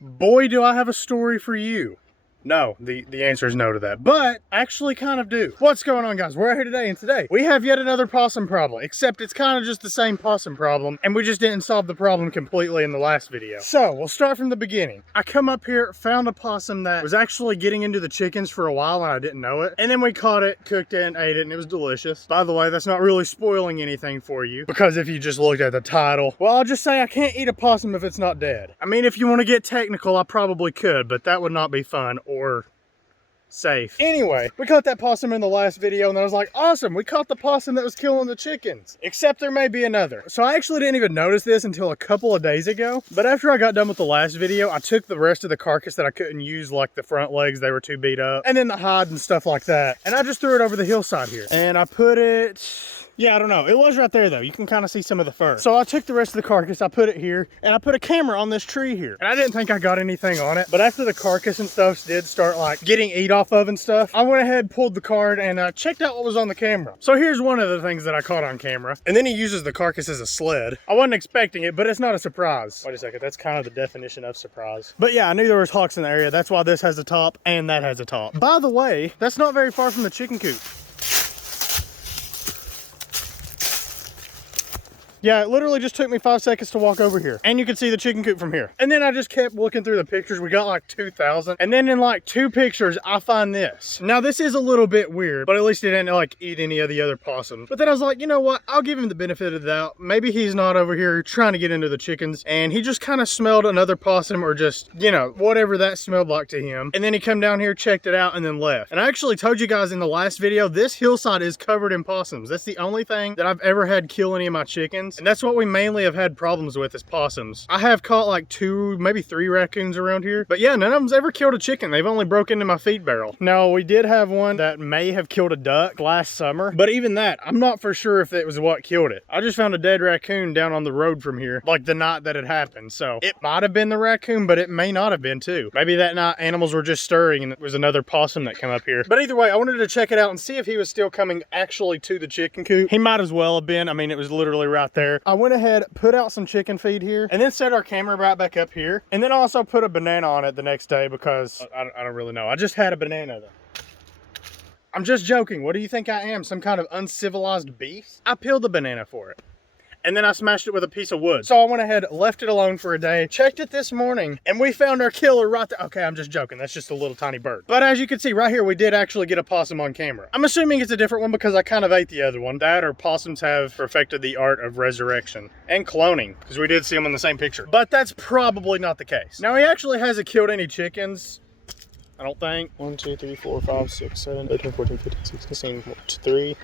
Boy, do I have a story for you. No, the answer is no to that, but I actually kind of do. What's going on, guys? We're here today, and today we have yet another possum problem, except it's kind of just the same possum problem, and we just didn't solve the problem completely in the last video. So we'll start from the beginning. I come up here, found a possum that was actually getting into the chickens for a while, and I didn't know it. And then we caught it, cooked it, and ate it, and it was delicious. By the way, that's not really spoiling anything for you, because if you just looked at the title, well, I'll just say I can't eat a possum if it's not dead. I mean, if you want to get technical, I probably could, but that would not be fun or safe. Anyway, we caught that possum in the last video, and I was like, awesome, we caught the possum that was killing the chickens. Except there may be another. So I actually didn't even notice this until a couple of days ago. But after I got done with the last video, I took the rest of the carcass that I couldn't use, like the front legs, they were too beat up, and then the hide and stuff like that. And I just threw it over the hillside here. And I put it... yeah, I don't know. It was right there though. You can kind of see some of the fur. So I took the rest of the carcass, I put it here, and I put a camera on this tree here. And I didn't think I got anything on it, but after the carcass and stuff did start like getting eat off of and stuff, I went ahead, pulled the card, and checked out what was on the camera. So here's one of the things that I caught on camera. And then he uses the carcass as a sled. I wasn't expecting it, but it's not a surprise. Wait a second, that's kind of the definition of surprise. But yeah, I knew there was hawks in the area. That's why this has a top and that has a top. By the way, that's not very far from the chicken coop. Yeah, it literally just took me 5 seconds to walk over here. And you can see the chicken coop from here. And then I just kept looking through the pictures. We got like 2,000. And then in like 2 pictures, I find this. Now this is a little bit weird, but at least it didn't like eat any of the other possums. But then I was like, you know what? I'll give him the benefit of the doubt. Maybe he's not over here trying to get into the chickens. And he just kind of smelled another possum or just, you know, whatever that smelled like to him. And then he come down here, checked it out, and then left. And I actually told you guys in the last video, this hillside is covered in possums. That's the only thing that I've ever had kill any of my chickens. And that's what we mainly have had problems with is possums. I have caught like 2, maybe 3 raccoons around here. But yeah, none of them's ever killed a chicken. They've only broken into my feed barrel. Now, we did have one that may have killed a duck last summer. But even that, I'm not for sure if it was what killed it. I just found a dead raccoon down on the road from here, like the night that it happened. So it might have been the raccoon, but it may not have been too. Maybe that night animals were just stirring and it was another possum that came up here. But either way, I wanted to check it out and see if he was still coming actually to the chicken coop. He might as well have been. I mean, it was literally right there. I went ahead, put out some chicken feed here, and then set our camera right back up here. And then also put a banana on it the next day because I don't really know. I just had a banana though. I'm just joking. What do you think I am? Some kind of uncivilized beast? I peeled the banana for it. And then I smashed it with a piece of wood. So I went ahead, left it alone for a day, checked it this morning, and we found our killer right there. Okay, I'm just joking. That's just a little tiny bird. But as you can see right here, we did actually get a possum on camera. I'm assuming it's a different one because I kind of ate the other one. That or possums have perfected the art of resurrection and cloning because we did see them in the same picture. But that's probably not the case. Now, he actually hasn't killed any chickens, I don't think. 1, 2, 3, 4, 5, 6, 7, 8, 9, 14, 15, 16, 3.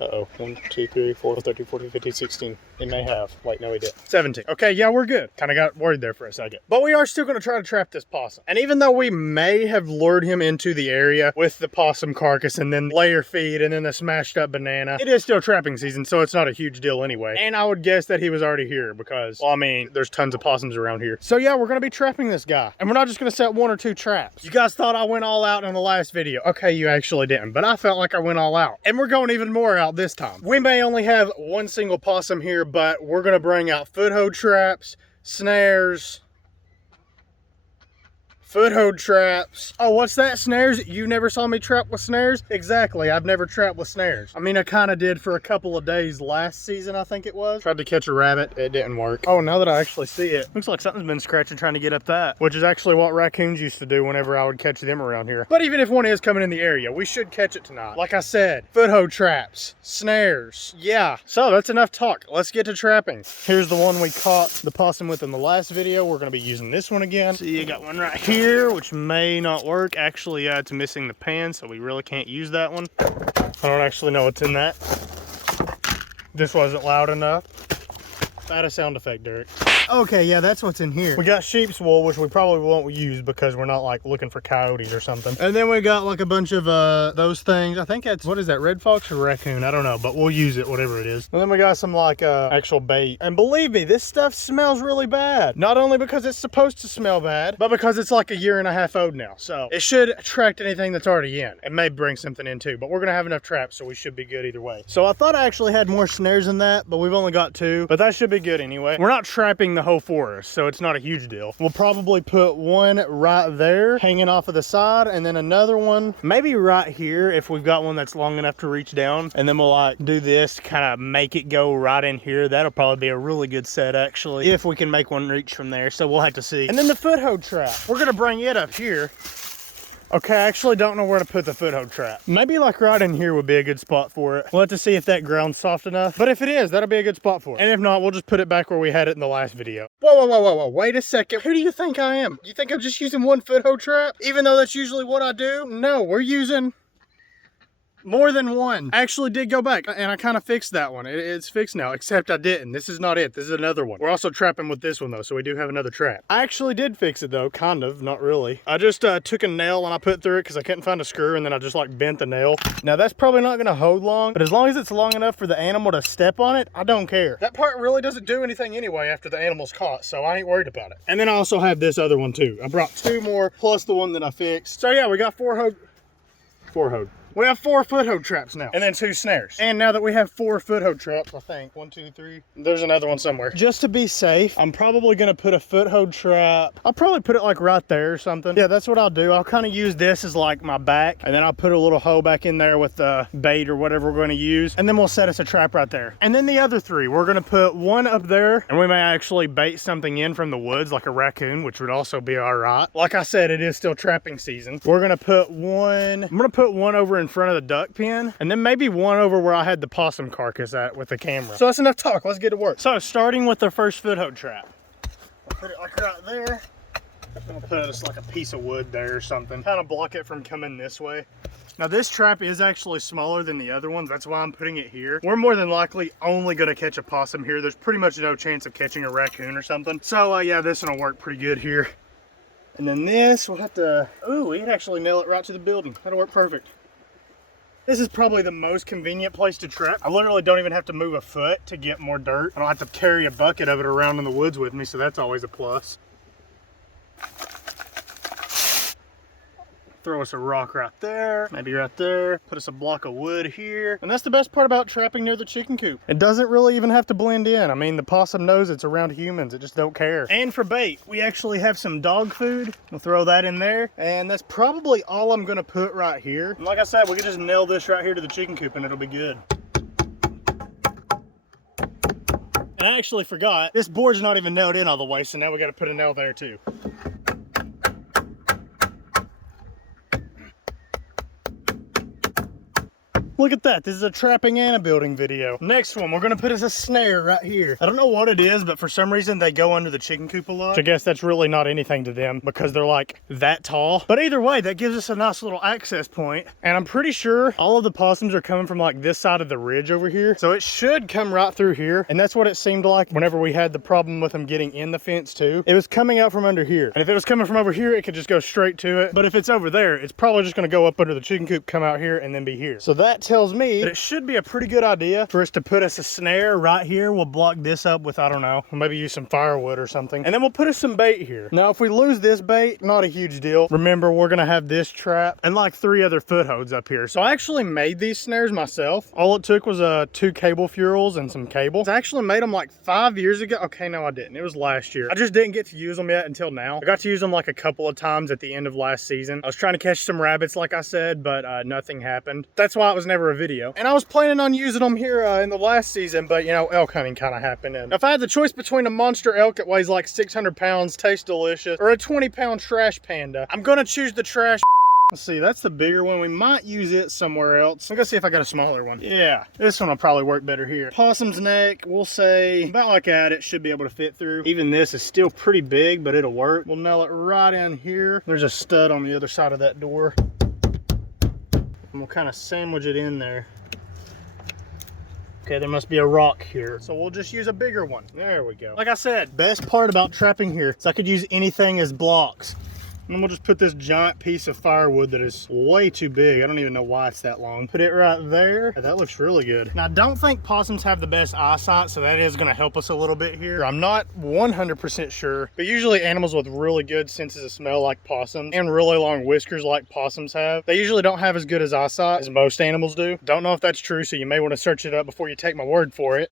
Uh-oh, 1, 2, 3, 4, 13, 14, 15, 16. It may have. Wait, no, he did. 17. Okay, yeah, we're good. Kind of got worried there for a second. But we are still going to try to trap this possum. And even though we may have lured him into the area with the possum carcass and then layer feed and then the smashed up banana, it is still trapping season, so it's not a huge deal anyway. And I would guess that he was already here because, well, I mean, there's tons of possums around here. So yeah, we're going to be trapping this guy. And we're not just going to set 1 or 2 traps. You guys thought I went all out in the last video. Okay, you actually didn't, but I felt like I went all out. And we're going even more out this time. We may only have 1 single possum here, but we're going to bring out foothold traps, snares, foothold traps. Oh, what's that? Snares? You never saw me trap with snares? Exactly. I've never trapped with snares. I mean, I kind of did for a couple of days last season, I think it was. Tried to catch a rabbit. It didn't work. Oh, now that I actually see it, looks like something's been scratching trying to get up that, which is actually what raccoons used to do whenever I would catch them around here. But even if one is coming in the area, we should catch it tonight. Like I said, foothold traps, snares. Yeah. So that's enough talk. Let's get to trapping. Here's the one we caught the possum with in the last video. We're going to be using this one again. See, I got one right here, which may not work. Actually, it's missing the pan, so we really can't use that one. I don't actually know what's in that. This wasn't loud enough. Add a sound effect, Derek. Okay, yeah, that's what's in here. We got sheep's wool, which we probably won't use because we're not like looking for coyotes or something. And then we got like a bunch of those things. I think that's, what is that, red fox or raccoon? I don't know, but we'll use it, whatever it is. And then we got some like actual bait. And believe me, this stuff smells really bad. Not only because it's supposed to smell bad, but because it's like 1.5 years old now. So it should attract anything that's already in. It may bring something in too, but we're gonna have enough traps, so we should be good either way. So I thought I actually had more snares than that, but we've only got 2, but that should be good anyway. We're not trapping the the whole forest, so it's not a huge deal. We'll probably put one right there hanging off of the side, and then another one maybe right here if we've got one that's long enough to reach down. And then we'll like do this to kind of make it go right in here. That'll probably be a really good set actually, if we can make one reach from there. So we'll have to see. And then the foothold trap, we're gonna bring it up here. Okay, I actually don't know where to put the foothold trap. Maybe like right in here would be a good spot for it. We'll have to see if that ground's soft enough. But if it is, that'll be a good spot for it. And if not, we'll just put it back where we had it in the last video. Whoa, whoa, whoa, whoa, whoa, wait a second. Who do you think I am? You think I'm just using one foothold trap? Even though that's usually what I do? No, we're using more than one. I actually did go back and I kind of fixed that one. It's fixed now, except I didn't. This is not it. This is another one. We're also trapping with this one though, so we do have another trap. I actually did fix it though, kind of, not really. I just took a nail and I put through it because I couldn't find a screw, and then I just like bent the nail. Now that's probably not gonna hold long, but as long as it's long enough for the animal to step on it, I don't care. That part really doesn't do anything anyway after the animal's caught, so I ain't worried about it. And then I also have this other one too. I brought two more plus the one that I fixed. So yeah, we got four We have 4 foothold traps now, and then 2 snares. And now that we have 4 foothold traps, I think 1, 2, 3, there's another one somewhere. Just to be safe, I'm probably gonna put a foothold trap. I'll probably put it like right there or something. Yeah, that's what I'll do. I'll kind of use this as like my back, and then I'll put a little hole back in there with the bait or whatever we're gonna use, and then we'll set us a trap right there. And then the other 3, we're gonna put one up there, and we may actually bait something in from the woods, like a raccoon, which would also be all right. Like I said, it is still trapping season. We're gonna put one, I'm gonna put one over in front of the duck pen, and then maybe one over where I had the possum carcass at with the camera. So that's enough talk, let's get to work. So starting with the first foothold trap, I'll put it like right there. I'm gonna put just like a piece of wood there or something, kind of block it from coming this way. Now this trap is actually smaller than the other ones, that's why I'm putting it here. We're more than likely only gonna catch a possum here. There's pretty much no chance of catching a raccoon or something. So yeah, this one will work pretty good here. And then this, we'll have to, ooh, we can actually nail it right to the building. That'll work perfect. This is probably the most convenient place to trap. I literally don't even have to move a foot to get more dirt. I don't have to carry a bucket of it around in the woods with me, so that's always a plus. Throw us a rock right there, maybe right there. Put us a block of wood here. And that's the best part about trapping near the chicken coop. It doesn't really even have to blend in. I mean, the possum knows it's around humans. It just don't care. And for bait, we actually have some dog food. We'll throw that in there. And that's probably all I'm gonna put right here. And like I said, we can just nail this right here to the chicken coop and it'll be good. And I actually forgot, this board's not even nailed in all the way, so now we gotta put a nail there too. Look at that, this is a trapping and a building video. Next one, we're gonna put as a snare right here. I don't know what it is, but for some reason they go under the chicken coop a lot. Which I guess that's really not anything to them because they're like that tall. But either way, that gives us a nice little access point. And I'm pretty sure all of the possums are coming from like this side of the ridge over here. So it should come right through here. And that's what it seemed like whenever we had the problem with them getting in the fence too. It was coming out from under here. And if it was coming from over here, it could just go straight to it. But if it's over there, it's probably just gonna go up under the chicken coop, come out here, and then be here. So that tells me that it should be a pretty good idea for us to put us a snare right here. We'll block this up with, I don't know, maybe use some firewood or something. And then we'll put us some bait here. Now, if we lose this bait, not a huge deal. Remember, we're gonna have this trap and like 3 other footholds up here. So I actually made these snares myself. All it took was 2 cable furls and some cables. I actually made them like 5 years ago. Okay, no, I didn't. It was last year. I just didn't get to use them yet until now. I got to use them like a couple of times at the end of last season. I was trying to catch some rabbits, like I said, but nothing happened. That's why it was never a video. And I was planning on using them here in the last season, but you know, elk hunting kind of happened. And if I had the choice between a monster elk that weighs like 600 pounds, tastes delicious, or a 20-pound trash panda, I'm gonna choose the trash. Let's see, that's the bigger one. We might use it somewhere else. I'm gonna see if I got a smaller one. Yeah, this one will probably work better here. Possum's neck, we'll say about like that. It should be able to fit through. Even this is still pretty big, but it'll work. We'll nail it right in here. There's a stud on the other side of that door. And we'll kind of sandwich it in there. Okay, there must be a rock here. So we'll just use a bigger one. There we go. Like I said, best part about trapping here is I could use anything as blocks. And then we'll just put this giant piece of firewood that is way too big. I don't even know why it's that long. Put it right there. That looks really good. Now, I don't think possums have the best eyesight, so that is gonna help us a little bit here. I'm not 100% sure, but usually animals with really good senses of smell like possums and really long whiskers like possums have, they usually don't have as good as eyesight as most animals do. Don't know if that's true, so you may wanna search it up before you take my word for it.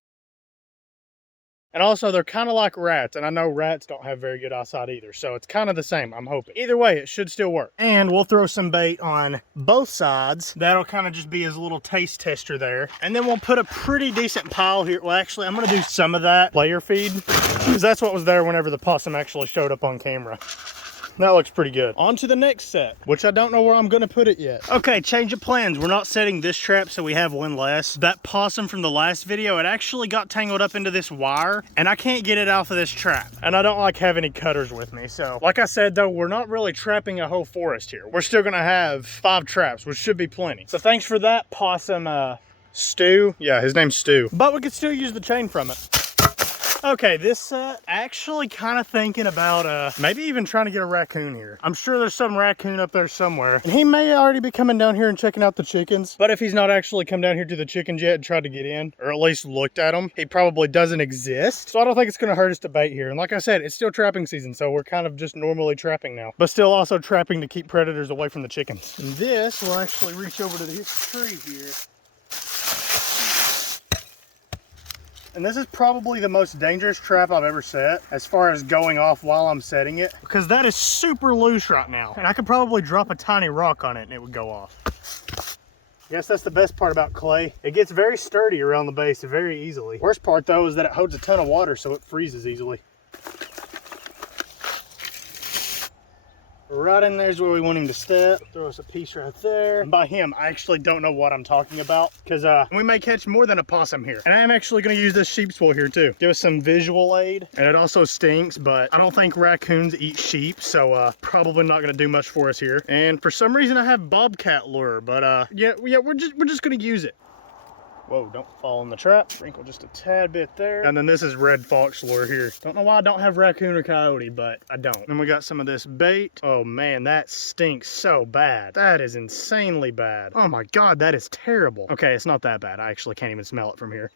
And also, they're kind of like rats, and I know rats don't have very good eyesight either, so it's kind of the same, I'm hoping. Either way, it should still work. And we'll throw some bait on both sides. That'll kind of just be his little taste tester there. And then we'll put a pretty decent pile here. Well, actually, I'm gonna do some of that player feed, because that's what was there whenever the possum actually showed up on camera. That looks pretty good. On to the next set, which I don't know where I'm gonna put it yet. Okay, change of plans. We're not setting this trap, so we have one less. That possum from the last video, it actually got tangled up into this wire, and I can't get it off of this trap. And I don't like having any cutters with me, so. Like I said though, we're not really trapping a whole forest here. We're still gonna have 5 traps, which should be plenty. So thanks for that, possum Stu. Yeah, his name's Stu. But we could still use the chain from it. Okay, this set, actually kind of thinking about maybe even trying to get a raccoon here. I'm sure there's some raccoon up there somewhere. And he may already be coming down here and checking out the chickens. But if he's not actually come down here to the chickens yet and tried to get in, or at least looked at them, he probably doesn't exist. So I don't think it's gonna hurt us to bait here. And like I said, it's still trapping season, so we're kind of just normally trapping now. But still also trapping to keep predators away from the chickens. And this will actually reach over to this tree here. And this is probably the most dangerous trap I've ever set as far as going off while I'm setting it, because that is super loose right now. And I could probably drop a tiny rock on it and it would go off. Yes, that's the best part about clay. It gets very sturdy around the base very easily. Worst part though is that it holds a ton of water, so it freezes easily. Right in there's where we want him to step. Throw us a piece right there. And by him, I actually don't know what I'm talking about, because we may catch more than a possum here. And I am actually going to use this sheep's wool here too. Give us some visual aid. And it also stinks, but I don't think raccoons eat sheep, so probably not going to do much for us here. And for some reason I have bobcat lure, but yeah, we're just going to use it. Whoa, don't fall in the trap. Sprinkle just a tad bit there. And then this is red fox lure here. Don't know why I don't have raccoon or coyote, but I don't. Then we got some of this bait. Oh man, that stinks so bad. That is insanely bad. Oh my God, that is terrible. Okay, it's not that bad. I actually can't even smell it from here.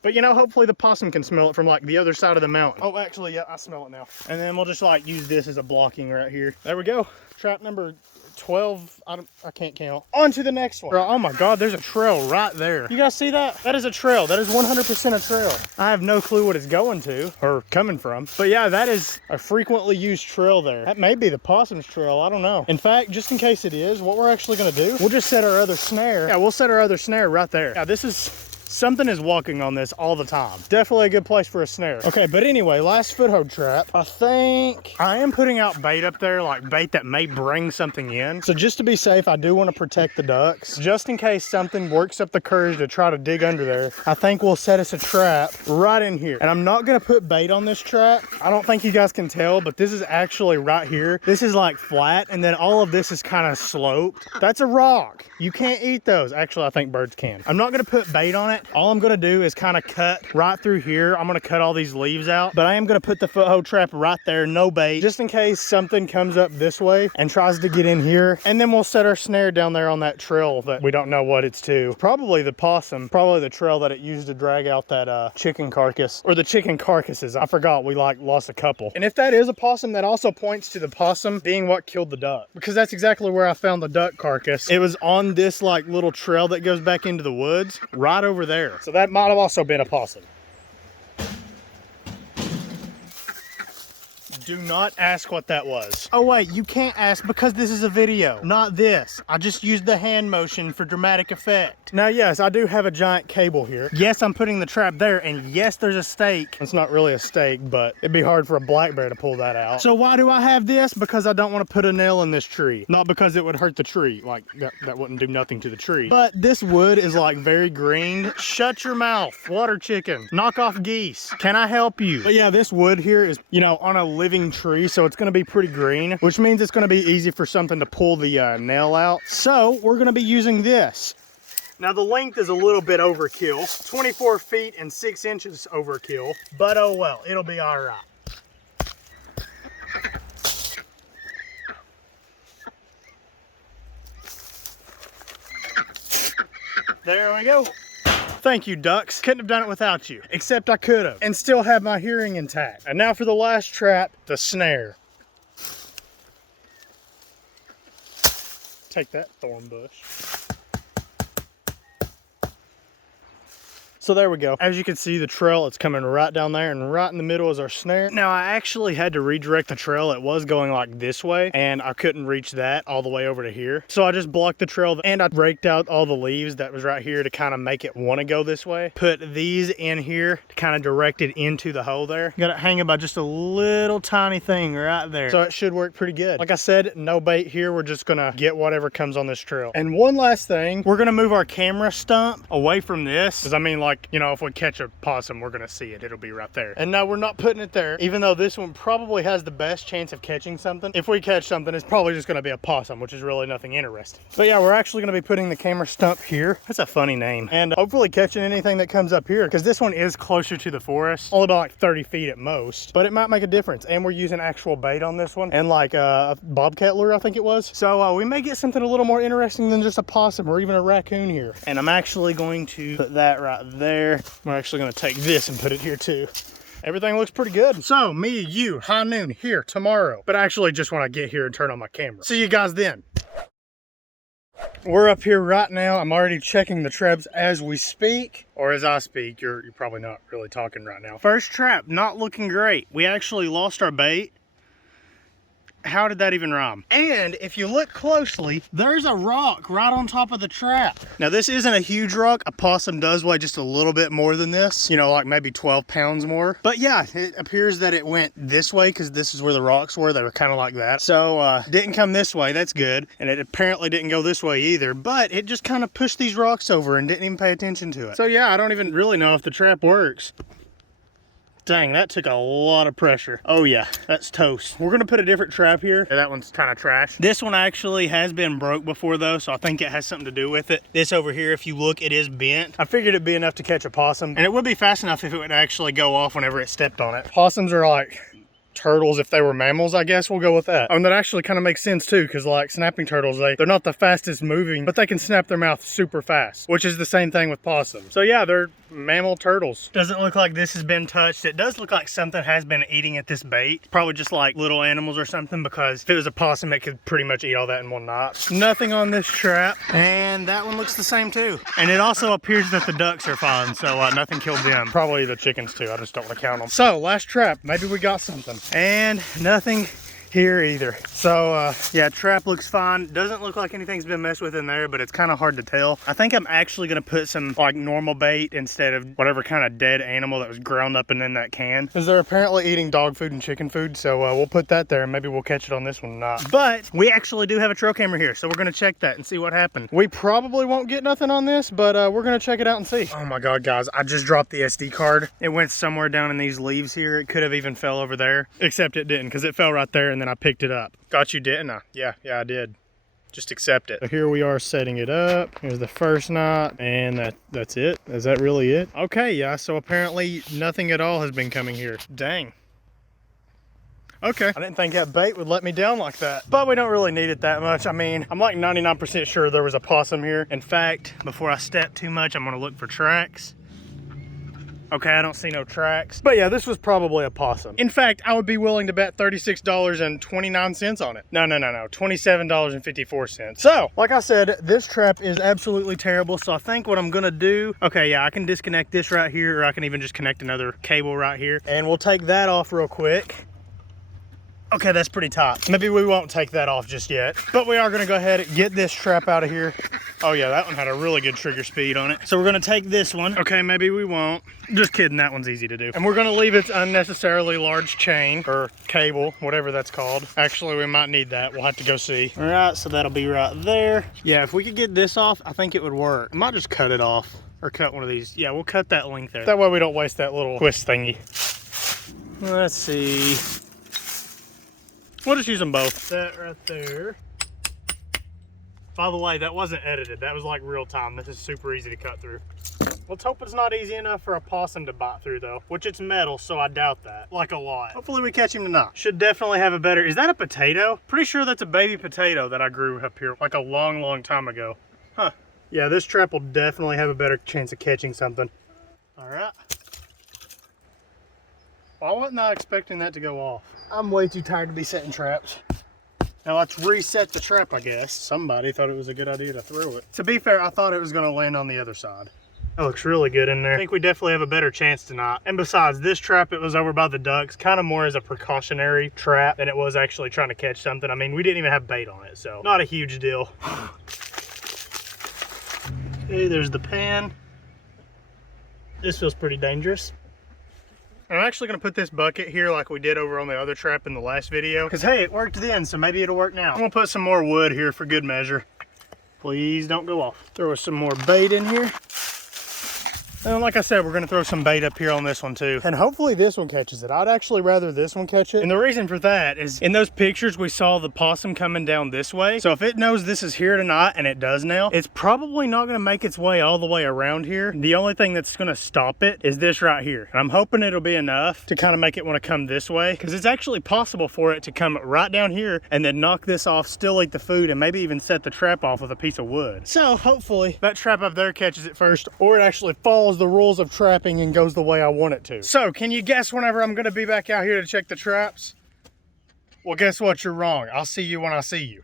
But you know, hopefully the possum can smell it from like the other side of the mountain. Oh, actually, yeah, I smell it now. And then we'll just like use this as a blocking right here. There we go. Trap number 12, I can't count. On to the next one. Oh my God, there's a trail right there. You guys see that? That is a trail. That is 100% a trail. I have no clue what it's going to or coming from. But yeah, that is a frequently used trail there. That may be the possum's trail. I don't know. In fact, just in case it is, what we're actually gonna do, we'll just set our other snare. Yeah, we'll set our other snare right there. Yeah, this is... Something is walking on this all the time. Definitely a good place for a snare. Okay, but anyway, last foothold trap. I think I am putting out bait up there, like bait that may bring something in. So just to be safe, I do want to protect the ducks. Just in case something works up the courage to try to dig under there, I think we'll set us a trap right in here. And I'm not gonna put bait on this trap. I don't think you guys can tell, but this is actually right here. This is like flat, and then all of this is kind of sloped. That's a rock. You can't eat those. Actually, I think birds can. I'm not gonna put bait on it. All I'm gonna do is kind of cut right through here. I'm gonna cut all these leaves out, but I am gonna put the foothold trap right there, no bait, just in case something comes up this way and tries to get in here. And then we'll set our snare down there on that trail that we don't know what it's to. Probably the possum, probably the trail that it used to drag out that chicken carcass, or the chicken carcasses. I forgot, we like lost a couple. And if that is a possum, that also points to the possum being what killed the duck, because that's exactly where I found the duck carcass. It was on this like little trail that goes back into the woods right over there. So that might have also been a possum. Do not ask what that was. Oh wait, you can't ask because this is a video, not this. I just used the hand motion for dramatic effect. Now yes, I do have a giant cable here. Yes, I'm putting the trap there, and yes, there's a stake. It's not really a stake, but it'd be hard for a black bear to pull that out. So why do I have this? Because I don't want to put a nail in this tree. Not because it would hurt the tree, like that wouldn't do nothing to the tree. But this wood is like very green. Shut your mouth, water chicken. Knock off geese. Can I help you? But yeah, this wood here is, you know, on a living tree, so it's going to be pretty green, which means it's going to be easy for something to pull the nail out. So we're going to be using this. Now the length is a little bit overkill, 24 feet and 6 inches overkill, but oh well, it'll be all right. There we go. Thank you, ducks. Couldn't have done it without you, except I could have, and still have my hearing intact. And now for the last trap, the snare. Take that, thorn bush. So there we go. As you can see, the trail, it's coming right down there, and right in the middle is our snare. Now, I actually had to redirect the trail. It was going like this way, and I couldn't reach that all the way over to here. So I just blocked the trail, and I raked out all the leaves that was right here to kind of make it want to go this way. Put these in here to kind of direct it into the hole there. Got it hanging by just a little tiny thing right there. So it should work pretty good. Like I said, no bait here. We're just gonna get whatever comes on this trail. And one last thing, we're gonna move our camera stump away from this, because I mean, like, you know, if we catch a possum, we're gonna see it. It'll be right there. And no, we're not putting it there, even though this one probably has the best chance of catching something. If we catch something, it's probably just gonna be a possum, which is really nothing interesting. But yeah, we're actually gonna be putting the camera stump here. That's a funny name. And hopefully catching anything that comes up here, because this one is closer to the forest, only about like 30 feet at most, but it might make a difference. And we're using actual bait on this one, and like a bobcat lure, I think it was. So we may get something a little more interesting than just a possum or even a raccoon here. And I'm actually going to put that right there. We're actually going to take this and put it here too. Everything looks pretty good. So me, you, high noon here tomorrow, but actually just when I get here and turn on my camera. See you guys then. We're up here right now. I'm already checking the traps as we speak, or as I speak. You're probably not really talking right now. First trap, not looking great. We actually lost our bait. How did that even rhyme? And if you look closely, there's a rock right on top of the trap. Now, this isn't a huge rock. A possum does weigh just a little bit more than this, you know, like maybe 12 pounds more. But yeah, it appears that it went this way because this is where the rocks were. They were kind of like that. So didn't come this way. That's good. And it apparently didn't go this way either, but it just kind of pushed these rocks over and didn't even pay attention to it. So yeah, I don't even really know if the trap works. Dang, that took a lot of pressure. Oh yeah, that's toast. We're gonna put a different trap here. That one's kind of trash. This one actually has been broke before though, so I think it has something to do with it. This over here, if you look, it is bent. I figured it'd be enough to catch a possum, and it would be fast enough if it would actually go off whenever it stepped on it. Possums are like turtles if they were mammals, I guess. We'll go with that. And that actually kind of makes sense too, because like snapping turtles, they're not the fastest moving, but they can snap their mouth super fast, which is the same thing with possums. So yeah, they're mammal turtles. Doesn't look like this has been touched. It does look like something has been eating at this bait. Probably just like little animals or something, because if it was a possum, it could pretty much eat all that in one night. Nothing on this trap, and that one looks the same too. And it also appears that the ducks are fine, so nothing killed them. Probably the chickens too. I just don't want to count them. So last trap, maybe we got something. And nothing here either. So yeah, trap looks fine. Doesn't look like anything's been messed with in there, but it's kind of hard to tell. I think I'm actually gonna put some like normal bait instead of whatever kind of dead animal that was ground up and in that can, because they're apparently eating dog food and chicken food. So we'll put that there, and maybe we'll catch it on this one or not. But we actually do have a trail camera here, so we're gonna check that and see what happened. We probably won't get nothing on this, but we're gonna check it out and see. Oh my god, guys, I just dropped the SD card. It went somewhere down in these leaves here. It could have even fell over there, except it didn't, because it fell right there and then I picked it up. Got you, didn't I? Yeah, I did. Just accept it. So here we are setting it up. Here's the first knot, and that's it. Is that really it? Okay, yeah, so apparently nothing at all has been coming here. Dang. Okay, I didn't think that bait would let me down like that, but we don't really need it that much. I mean, I'm like 99% sure there was a possum here. In fact, before I step too much, I'm gonna look for tracks. Okay, I don't see no tracks. But yeah, this was probably a possum. In fact, I would be willing to bet $36.29 on it. No, $27.54. So, like I said, this trap is absolutely terrible. So I think what I'm gonna do, okay, yeah, I can disconnect this right here, or I can even just connect another cable right here. And we'll take that off real quick. Okay, that's pretty tight. Maybe we won't take that off just yet, but we are gonna go ahead and get this trap out of here. Oh yeah, that one had a really good trigger speed on it. So we're gonna take this one. Okay, maybe we won't. Just kidding, that one's easy to do. And we're gonna leave its unnecessarily large chain, or cable, whatever that's called. Actually, we might need that. We'll have to go see. All right, so that'll be right there. Yeah, if we could get this off, I think it would work. I might just cut it off, or cut one of these. Yeah, we'll cut that length there. That way we don't waste that little twist thingy. Let's see. We'll just use them both. That right there. By the way, that wasn't edited. That was like real time. This is super easy to cut through. Let's hope it's not easy enough for a possum to bite through though, which it's metal, so I doubt that. Like a lot. Hopefully we catch him tonight. Should definitely have a better, is that a potato? Pretty sure that's a baby potato that I grew up here like a long time ago. Huh. Yeah, this trap will definitely have a better chance of catching something. All right. Well, I was not expecting that to go off. I'm way too tired to be setting traps. Now let's reset the trap, I guess. Somebody thought it was a good idea to throw it. To be fair, I thought it was gonna land on the other side. That looks really good in there. I think we definitely have a better chance tonight. And besides, this trap, it was over by the ducks, kind of more as a precautionary trap than it was actually trying to catch something. I mean, we didn't even have bait on it, so not a huge deal. Okay, there's the pan. This feels pretty dangerous. I'm actually gonna put this bucket here like we did over on the other trap in the last video. Cause hey, it worked then, so maybe it'll work now. I'm gonna put some more wood here for good measure. Please don't go off. Throw some more bait in here. And like I said, we're gonna throw some bait up here on this one too. And hopefully this one catches it. I'd actually rather this one catch it. And the reason for that is in those pictures, we saw the possum coming down this way. So if it knows this is here tonight, and it does now, it's probably not gonna make its way all the way around here. The only thing that's gonna stop it is this right here. And I'm hoping it'll be enough to kind of make it wanna come this way, because it's actually possible for it to come right down here and then knock this off, still eat the food, and maybe even set the trap off with a piece of wood. So hopefully that trap up there catches it first, or it actually follows the rules of trapping and goes the way I want it to. So can you guess whenever I'm gonna be back out here to check the traps? Well, guess what? You're wrong. I'll see you when I see you.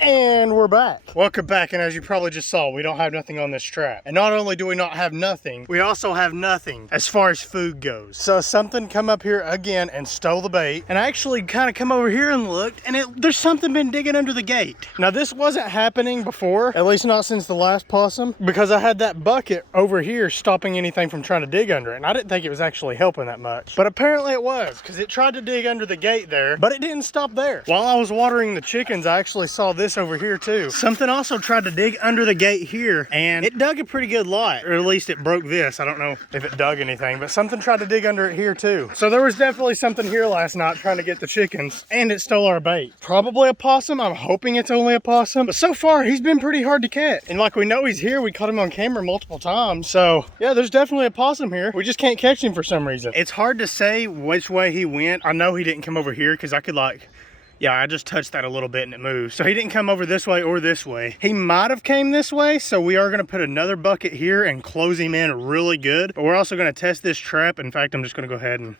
And we're back. Welcome back, and as you probably just saw, we don't have nothing on this trap. And not only do we not have nothing, we also have nothing as far as food goes. So something come up here again and stole the bait, and I actually kind of come over here and looked, and there's something been digging under the gate. Now this wasn't happening before, at least not since the last possum, because I had that bucket over here stopping anything from trying to dig under it, and I didn't think it was actually helping that much. But apparently it was, because it tried to dig under the gate there, but it didn't stop there. While I was watering the chickens, I actually saw this over here too. Something also tried to dig under the gate here, and it dug a pretty good lot, or at least it broke this. I don't know if it dug anything, but something tried to dig under it here too. So there was definitely something here last night trying to get the chickens, and it stole our bait. Probably a possum. I'm hoping it's only a possum, but so far he's been pretty hard to catch. And like we know he's here, we caught him on camera multiple times. So yeah, there's definitely a possum here. We just can't catch him for some reason. It's hard to say which way he went. I know he didn't come over here because I could yeah, I just touched that a little bit and it moved. So he didn't come over this way or this way. He might have came this way, so we are gonna put another bucket here and close him in really good. But we're also gonna test this trap. In fact, I'm just gonna go ahead and...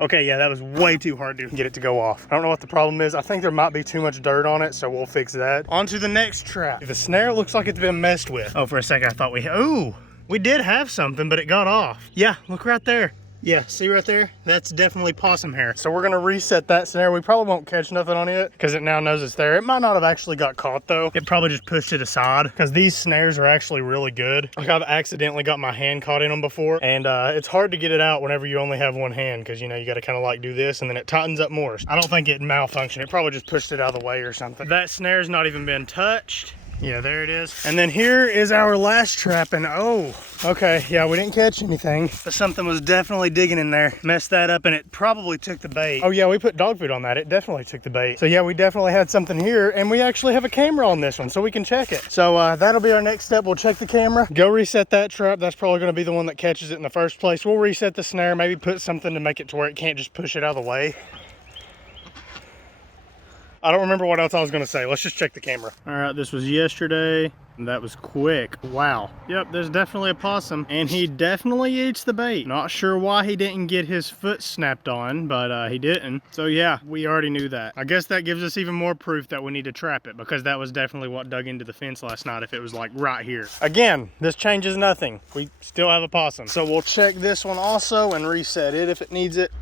Okay, yeah, that was way too hard to get it to go off. I don't know what the problem is. I think there might be too much dirt on it, so we'll fix that. On to the next trap. The snare looks like it's been messed with. Oh, for a second I thought ooh, we did have something, but it got off. Yeah, look right there. Yeah, see right there? That's definitely possum hair. So we're gonna reset that snare. We probably won't catch nothing on it because it now knows it's there. It might not have actually got caught though. It probably just pushed it aside because these snares are actually really good. Like I've accidentally got my hand caught in them before, and it's hard to get it out whenever you only have one hand because you know you gotta kind of like do this and then it tightens up more. I don't think it malfunctioned. It probably just pushed it out of the way or something. That snare's not even been touched. Yeah, there it is. And then here is our last trap, and oh, okay, yeah, we didn't catch anything, but something was definitely digging in there. Messed that up, and it probably took the bait. Oh yeah, we put dog food on that. It definitely took the bait. So yeah, we definitely had something here, and we actually have a camera on this one, so we can check it. So that'll be our next step. We'll check the camera, go reset that trap. That's probably gonna be the one that catches it in the first place. We'll reset the snare, maybe put something to make it to where it can't just push it out of the way. I don't remember what else I was gonna say. Let's just check the camera. All right, this was yesterday. That was quick. Wow. Yep, there's definitely a possum, and he definitely eats the bait. Not sure why he didn't get his foot snapped on, but he didn't. So yeah, we already knew that. I guess that gives us even more proof that we need to trap it, because that was definitely what dug into the fence last night if it was like right here. Again, this changes nothing. We still have a possum. So we'll check this one also and reset it if it needs it.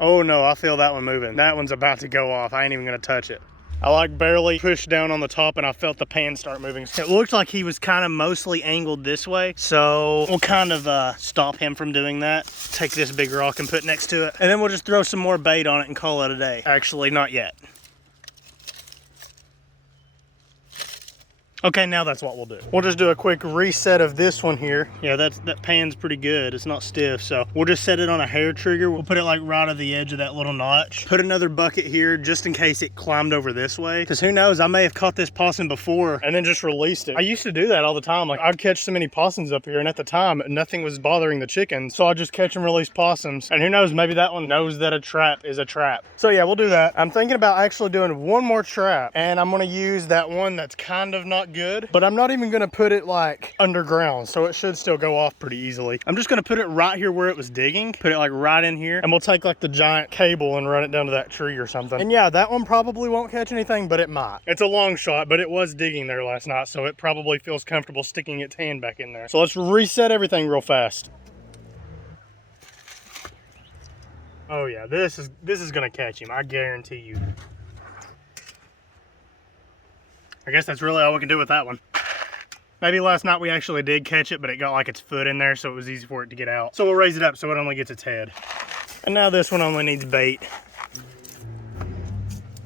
Oh no, I feel that one moving. That one's about to go off. I ain't even gonna touch it. I like barely pushed down on the top and I felt the pan start moving. It looked like he was kind of mostly angled this way. So we'll kind of stop him from doing that. Take this big rock and put next to it. And then we'll just throw some more bait on it and call it a day. Actually, not yet. Okay, now that's what we'll do. We'll just do a quick reset of this one here. Yeah, that pan's pretty good. It's not stiff, so we'll just set it on a hair trigger. We'll put it like right at the edge of that little notch. Put another bucket here just in case it climbed over this way. Because who knows, I may have caught this possum before and then just released it. I used to do that all the time. Like I'd catch so many possums up here, and at the time, nothing was bothering the chickens. So I'd just catch and release possums. And who knows, maybe that one knows that a trap is a trap. So yeah, we'll do that. I'm thinking about actually doing one more trap, and I'm gonna use that one that's kind of not good, but I'm not even gonna put it like underground, so it should still go off pretty easily. I'm just gonna put it right here where it was digging, put it like right in here, and we'll take like the giant cable and run it down to that tree or something. And yeah, that one probably won't catch anything, but it might. It's a long shot, but it was digging there last night, so it probably feels comfortable sticking its hand back in there. So let's reset everything real fast. Oh yeah, this is gonna catch him, I guarantee you. I guess that's really all we can do with that one. Maybe last night we actually did catch it, but it got like its foot in there, so it was easy for it to get out. So we'll raise it up so it only gets its head. And now this one only needs bait.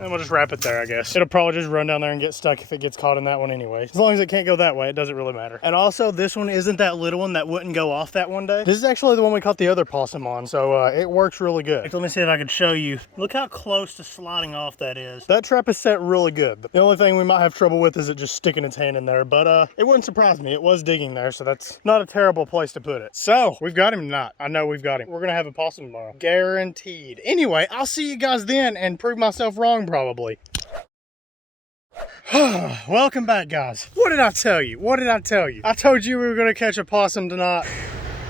And we'll just wrap it there, I guess. It'll probably just run down there and get stuck if it gets caught in that one anyway. As long as it can't go that way, it doesn't really matter. And also, this one isn't that little one that wouldn't go off that one day. This is actually the one we caught the other possum on, so it works really good. Let me see if I can show you. Look how close to sliding off that is. That trap is set really good. The only thing we might have trouble with is it just sticking its hand in there, but it wouldn't surprise me. It was digging there, so that's not a terrible place to put it. So, we've got him not. I know we've got him. We're gonna have a possum tomorrow. Guaranteed. Anyway, I'll see you guys then and prove myself wrong probably. Welcome back, guys. What did I tell you? What did I tell you? I told you we were gonna catch a possum tonight.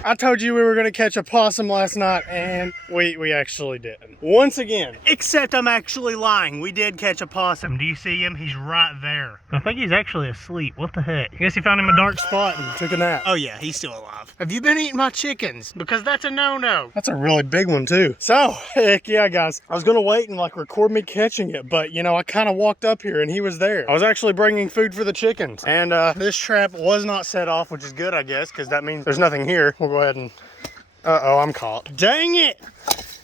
I told you we were gonna catch a possum last night, and we actually didn't. Once again, except I'm actually lying. We did catch a possum. Do you see him? He's right there. I think he's actually asleep. What the heck? I guess he found him a dark spot and took a nap. Oh yeah, he's still alive. Have you been eating my chickens? Because that's a no-no. That's a really big one too. So, heck yeah, guys. I was gonna wait and like record me catching it, but you know, I kind of walked up here and he was there. I was actually bringing food for the chickens. And this trap was not set off, which is good, I guess, because that means there's nothing here. We'll go ahead and, uh-oh, I'm caught. Dang it!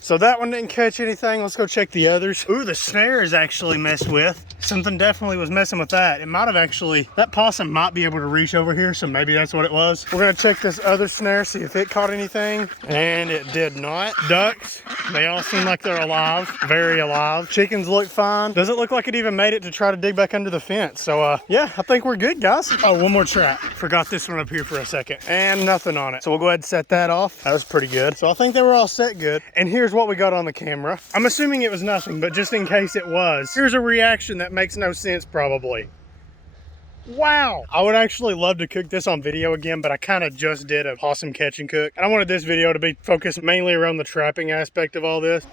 So that one didn't catch anything. Let's go check the others. Ooh, the snare is actually messed with. Something definitely was messing with that. It might have actually, that possum might be able to reach over here, so maybe that's what it was. We're gonna check this other snare, see if it caught anything, and it did not. Ducks, they all seem like they're alive, very alive. Chickens look fine. Doesn't look like it even made it to try to dig back under the fence. So yeah, I think we're good, guys. Oh, one more trap. Forgot this one up here for a second, and nothing on it. So we'll go ahead and set that off. That was pretty good. So I think they were all set good. And here's what we got on the camera. I'm assuming it was nothing, but just in case it was, here's a reaction that makes no sense probably. Wow. I would actually love to cook this on video again, but I kind of just did a possum catch and cook. And I wanted this video to be focused mainly around the trapping aspect of all this.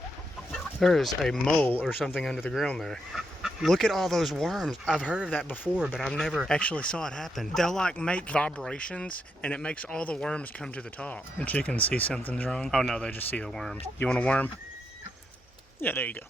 There is a mole or something under the ground there. Look at all those worms. I've heard of that before, but I've never actually saw it happen. They'll like make vibrations and it makes all the worms come to the top. The chickens see something's wrong. Oh no, they just see the worms. You want a worm? Yeah, there you go.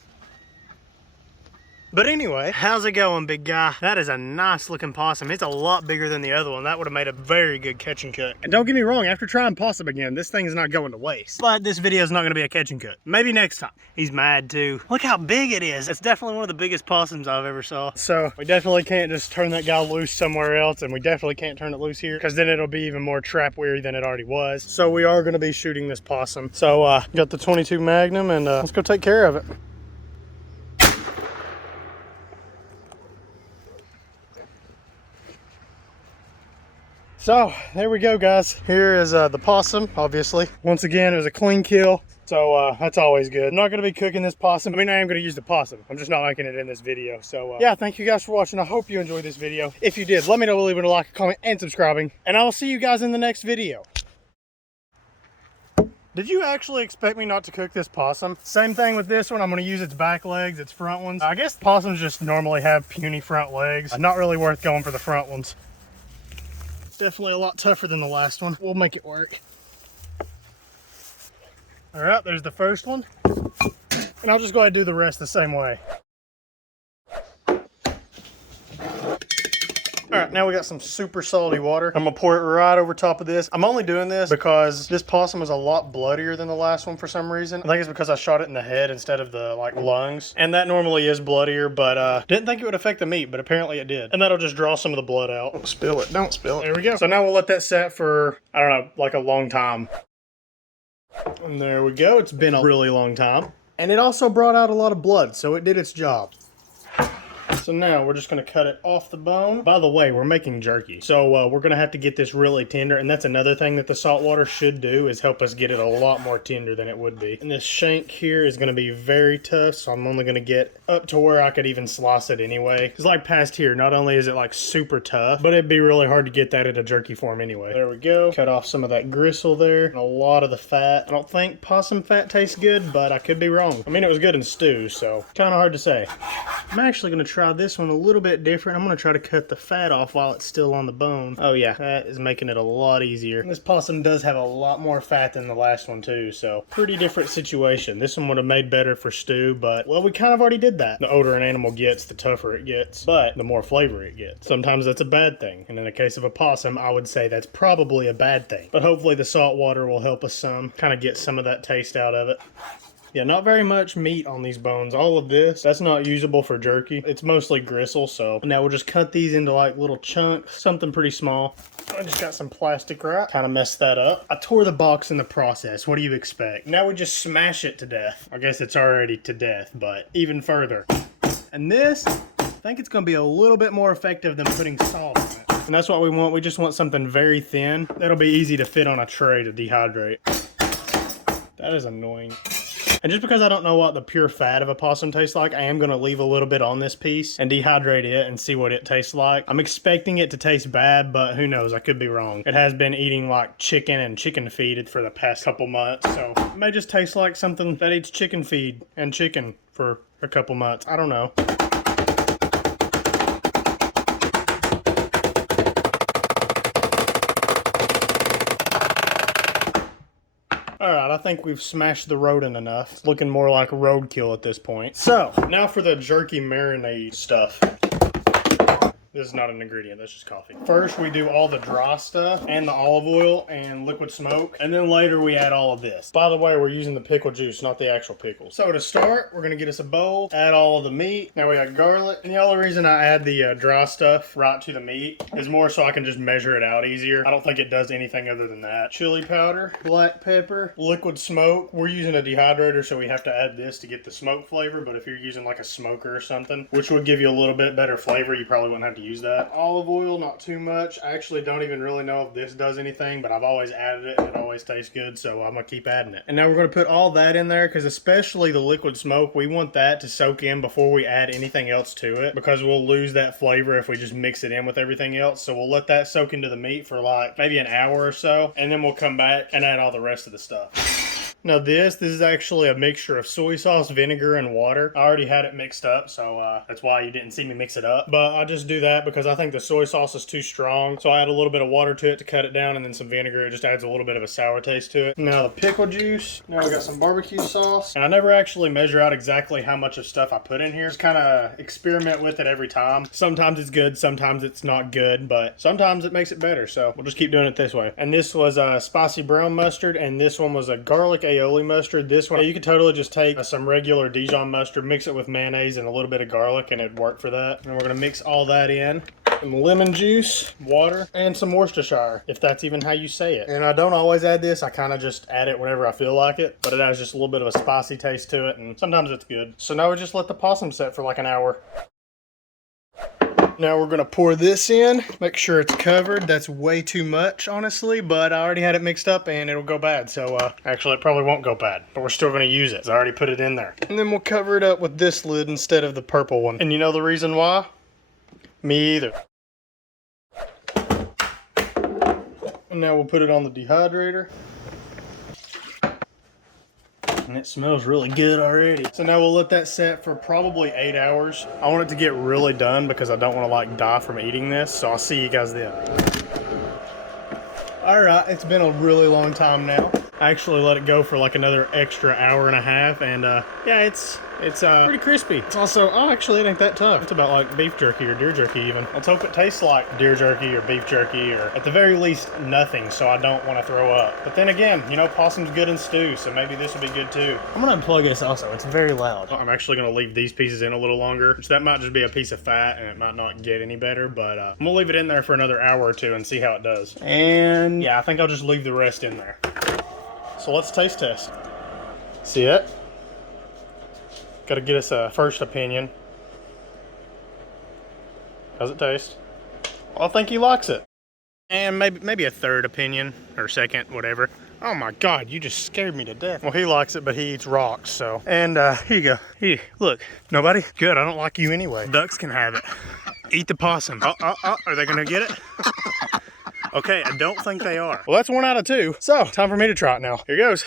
But anyway, how's it going, big guy? That is a nice looking possum. It's a lot bigger than the other one. That would have made a very good catch and cook. And don't get me wrong, after trying possum again, this thing is not going to waste. But this video is not going to be a catch and cook. Maybe next time. He's mad too. Look how big it is. It's definitely one of the biggest possums I've ever saw. So we definitely can't just turn that guy loose somewhere else, and we definitely can't turn it loose here, because then it'll be even more trap weary than it already was. So we are going to be shooting this possum. So got the 22 Magnum, and let's go take care of it. So there we go, guys. Here is the possum, obviously. Once again, it was a clean kill, so that's always good. I'm not gonna be cooking this possum. I mean, I am gonna use the possum. I'm just not making it in this video. So yeah, thank you guys for watching. I hope you enjoyed this video. If you did, let me know by leaving a like, a comment, and subscribing. And I will see you guys in the next video. Did you actually expect me not to cook this possum? Same thing with this one. I'm gonna use its back legs, its front ones. I guess possums just normally have puny front legs. Not really worth going for the front ones. Definitely a lot tougher than the last one. We'll make it work. All right, there's the first one. And I'll just go ahead and do the rest the same way. All right, now we got some super salty water. I'm gonna pour it right over top of this. I'm only doing this because this possum is a lot bloodier than the last one for some reason. I think it's because I shot it in the head instead of the like lungs. And that normally is bloodier, but didn't think it would affect the meat, but apparently it did. And that'll just draw some of the blood out. Don't spill it, don't spill it. There we go. So now we'll let that set for, I don't know, like a long time. And there we go, it's been a really long time. And it also brought out a lot of blood, so it did its job. So now we're just gonna cut it off the bone. By the way, we're making jerky. So we're gonna have to get this really tender, and that's another thing that the salt water should do, is help us get it a lot more tender than it would be. And this shank here is gonna be very tough, so I'm only gonna get up to where I could even slice it anyway. Because like past here, not only is it like super tough, but it'd be really hard to get that in a jerky form anyway. There we go. Cut off some of that gristle there, and a lot of the fat. I don't think possum fat tastes good, but I could be wrong. I mean, it was good in stew, so kind of hard to say. I'm actually gonna try this one a little bit different. I'm gonna try to cut the fat off while it's still on the bone. Oh yeah, that is making it a lot easier. And this possum does have a lot more fat than the last one too, so pretty different situation. This one would have made better for stew, but well, we kind of already did that. The older an animal gets, the tougher it gets, but the more flavor it gets. Sometimes that's a bad thing, and in the case of a possum, I would say that's probably a bad thing. But hopefully the salt water will help us some, kind of get some of that taste out of it. Yeah, not very much meat on these bones. All of this, that's not usable for jerky. It's mostly gristle, so now we'll just cut these into like little chunks, something pretty small. I just got some plastic wrap, kind of messed that up. I tore the box in the process. What do you expect? Now we just smash it to death. I guess it's already to death, but even further. And this, I think it's gonna be a little bit more effective than putting salt on it. And that's what we want. We just want something very thin. That'll be easy to fit on a tray to dehydrate. That is annoying. And just because I don't know what the pure fat of a possum tastes like, I am going to leave a little bit on this piece and dehydrate it and see what it tastes like. I'm expecting it to taste bad, but who knows? I could be wrong. It has been eating like chicken and chicken feed for the past couple months, so it may just taste like something that eats chicken feed and chicken for a couple months. I don't know. Alright, I think we've smashed the rodent enough. It's looking more like roadkill at this point. So, now for the jerky marinade stuff. This is not an ingredient, that's just coffee. First, we do all the dry stuff and the olive oil and liquid smoke. And then later we add all of this. By the way, we're using the pickle juice, not the actual pickles. So to start, we're gonna get us a bowl, add all of the meat. Now we got garlic. And the only reason I add the dry stuff right to the meat is more so I can just measure it out easier. I don't think it does anything other than that. Chili powder, black pepper, liquid smoke. We're using a dehydrator, so we have to add this to get the smoke flavor. But if you're using like a smoker or something, which would give you a little bit better flavor, you probably wouldn't have to use that. Olive oil, not too much. I actually don't even really know if this does anything, but I've always added it and it always tastes good, so I'm gonna keep adding it. And now we're gonna put all that in there, because especially the liquid smoke, we want that to soak in before we add anything else to it, because we'll lose that flavor if we just mix it in with everything else. So we'll let that soak into the meat for like maybe an hour or so, and then we'll come back and add all the rest of the stuff. Now this is actually a mixture of soy sauce, vinegar, and water. I already had it mixed up, so that's why you didn't see me mix it up. But I just do that because I think the soy sauce is too strong. So I add a little bit of water to it to cut it down, and then some vinegar. It just adds a little bit of a sour taste to it. Now the pickle juice. Now we got some barbecue sauce. And I never actually measure out exactly how much of stuff I put in here. Just kind of experiment with it every time. Sometimes it's good, sometimes it's not good, but sometimes it makes it better. So we'll just keep doing it this way. And this was a spicy brown mustard, and this one was a garlic aioli mustard. This one, you could totally just take some regular Dijon mustard, mix it with mayonnaise and a little bit of garlic, and it'd work for that. And we're gonna mix all that in. Some lemon juice, water, and some Worcestershire, if that's even how you say it. And I don't always add this, I kind of just add it whenever I feel like it, but it has just a little bit of a spicy taste to it, and sometimes it's good. So now we just let the possum set for like an hour. Now we're gonna pour this in, make sure it's covered. That's way too much, honestly, but I already had it mixed up and it'll go bad. So actually it probably won't go bad, but we're still gonna use it. So I already put it in there. And then we'll cover it up with this lid instead of the purple one. And you know the reason why? Me either. And now we'll put it on the dehydrator. And it smells really good already. So now we'll let that set for probably 8 hours. I want it to get really done because I don't want to like die from eating this. So I'll see you guys then. All right, it's been a really long time now. I actually let it go for like another extra hour and a half, and yeah, it's pretty crispy. It's also, oh, actually it ain't that tough. It's about like beef jerky or deer jerky even. Let's hope it tastes like deer jerky or beef jerky, or at the very least nothing, so I don't want to throw up. But then again, you know, possum's good in stew, so maybe this will be good too. I'm gonna unplug this also, it's very loud. I'm actually gonna leave these pieces in a little longer, which that might just be a piece of fat and it might not get any better, but I'm gonna leave it in there for another hour or two and see how it does. And yeah, I think I'll just leave the rest in there. So let's taste test. See it? Gotta get us a first opinion. How's it taste? Well, I think he likes it. And maybe a third opinion, or second, whatever. Oh my God, you just scared me to death. Well, he likes it, but he eats rocks, so. And here you go. Here, look. Nobody? Good, I don't like you anyway. Ducks can have it. Eat the possum. Are they gonna get it? Okay, I don't think they are. Well, that's 1 out of 2. So, time for me to try it now. Here goes.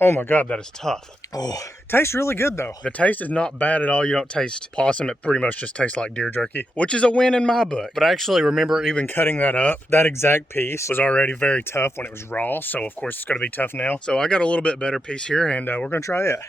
Oh my God, that is tough. Oh, tastes really good though. The taste is not bad at all. You don't taste possum. It pretty much just tastes like deer jerky, which is a win in my book. But I actually remember even cutting that up. That exact piece was already very tough when it was raw. So of course it's gonna be tough now. So I got a little bit better piece here and we're gonna try it.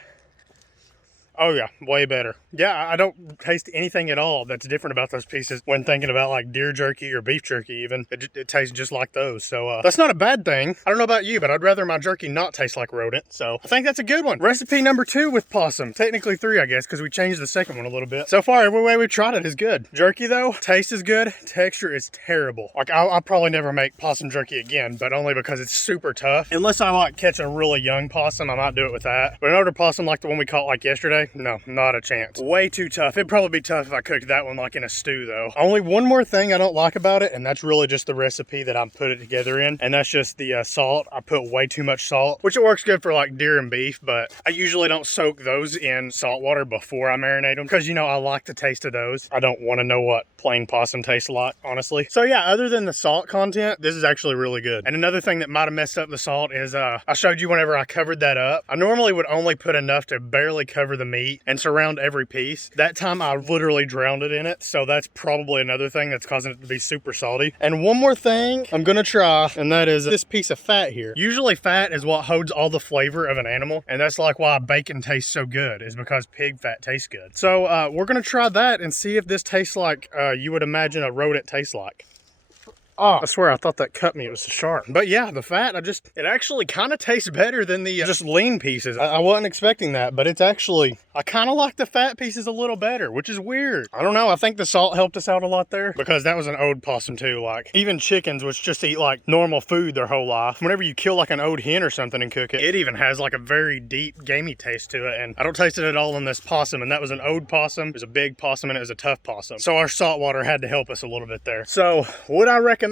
Oh yeah, way better. Yeah, I don't taste anything at all that's different about those pieces when thinking about like deer jerky or beef jerky even. It tastes just like those. So that's not a bad thing. I don't know about you, but I'd rather my jerky not taste like rodent. So I think that's a good one. Recipe number 2 with possum. Technically 3, I guess, because we changed the second one a little bit. So far, every way we tried it is good. Jerky though, taste is good. Texture is terrible. Like I'll probably never make possum jerky again, but only because it's super tough. Unless I like catch a really young possum, I might do it with that. But an older possum like the one we caught like yesterday, no, not a chance. Way too tough. It'd probably be tough if I cooked that one like in a stew though. Only one more thing I don't like about it, and that's really just the recipe that I'm put it together in, and that's just the salt. I put way too much salt, which it works good for like deer and beef, but I usually don't soak those in salt water before I marinate them because, you know, I like the taste of those. I don't want to know what plain possum tastes like, honestly. So yeah, other than the salt content, this is actually really good. And another thing that might have messed up the salt is I showed you whenever I covered that up, I normally would only put enough to barely cover the meat and surround every piece. That time I literally drowned it in it, so that's probably another thing that's causing it to be super salty. And one more thing I'm gonna try, and that is this piece of fat here. Usually fat is what holds all the flavor of an animal, and that's like why bacon tastes so good, is because pig fat tastes good. So we're gonna try that and see if this tastes like you would imagine a rodent tastes like. Oh, I swear I thought that cut me, it was sharp. But yeah, the fat, it actually kind of tastes better than the just lean pieces. I wasn't expecting that, but it's actually, I kind of like the fat pieces a little better, which is weird. I don't know, I think the salt helped us out a lot there because that was an old possum too. Like even chickens, which just eat like normal food their whole life, whenever you kill like an old hen or something and cook it, it even has like a very deep gamey taste to it. And I don't taste it at all in this possum, and that was an old possum. It was a big possum and it was a tough possum. So our salt water had to help us a little bit there. So would I recommend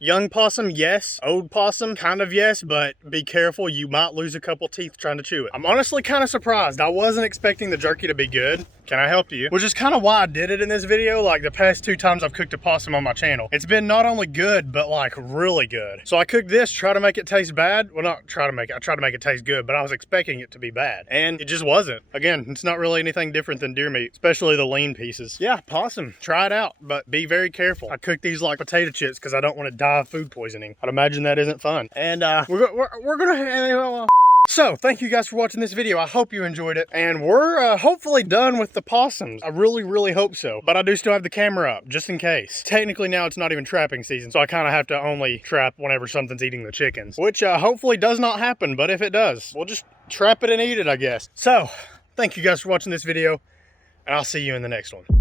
young possum? Yes. Old possum? Kind of yes, but be careful. You might lose a couple teeth trying to chew it. I'm honestly kind of surprised. I wasn't expecting the jerky to be good. Can I help you? Which is kind of why I did it in this video. Like the past 2 times I've cooked a possum on my channel, it's been not only good, but like really good. So I cooked this, try to make it taste bad. Well, not try to make it, I tried to make it taste good, but I was expecting it to be bad. And it just wasn't. Again, it's not really anything different than deer meat, especially the lean pieces. Yeah, possum, try it out, but be very careful. I cook these like potato chips because I don't want to die of food poisoning. I'd imagine that isn't fun. And we're gonna so thank you guys for watching this video. I hope you enjoyed it, and we're hopefully done with the possums. I really hope so, but I do still have the camera up just in case. Technically now it's not even trapping season, so I kind of have to only trap whenever something's eating the chickens, which hopefully does not happen, but if it does, we'll just trap it and eat it, I guess. So thank you guys for watching this video, and I'll see you in the next one.